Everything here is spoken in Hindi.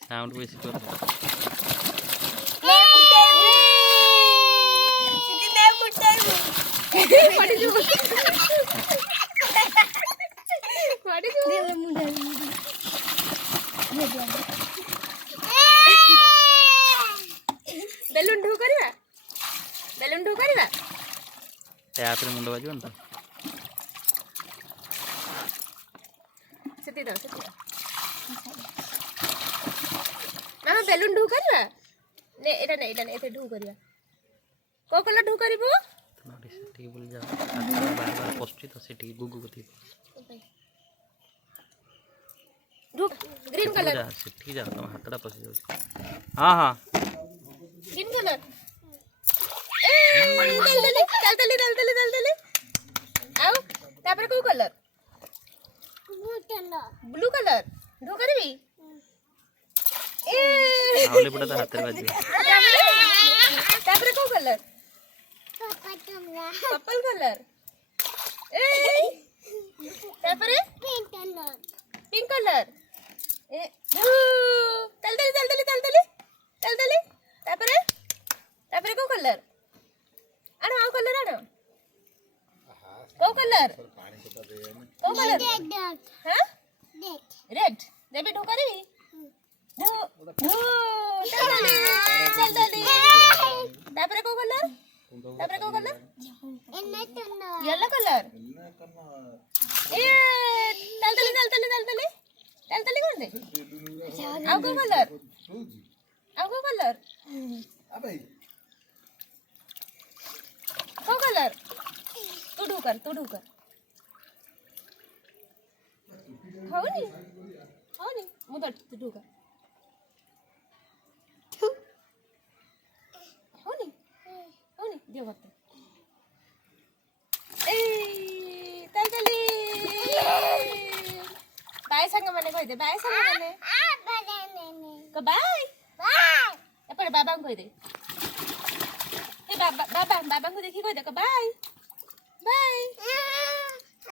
साउंड बेसी कर बेलून ढू करबा बेलून ढू करबा टैप रे मुंड बाजू न सेती दो मामा बेलून ढू करबा ने एटा एते ढू करबा को कलर ढू करबो तुम्हारी सेटी बोल जा बार बार पोस्टी तो सेटी गुगु गति ढू ग्रीन कलर जा सेटी जा तुम हाथड़ा पसी जाउ हां हां ग्रीन कलर दल आओ तापर को कलर ब्लू कलर ढू करबी आवले पड़ा तो हाथ रे बाजी तापर को कलर पर्पल कलर तापर पिंक कलर तल तापर को कलर आनो आओ कलर आनो को कलर हां रेड देबे ढू करबी ढू तल तापर को कलर येलो कलर ए तल कर दे आओ को कलर को कलर तू ढू कर होनी मुदा तू ढू कर होनी दियो मत ए तल बाय संग माने कह दे बाय संग माने को बाय एपड़ बाबा को कह दे ए बाबा को देखी कह दे को बाय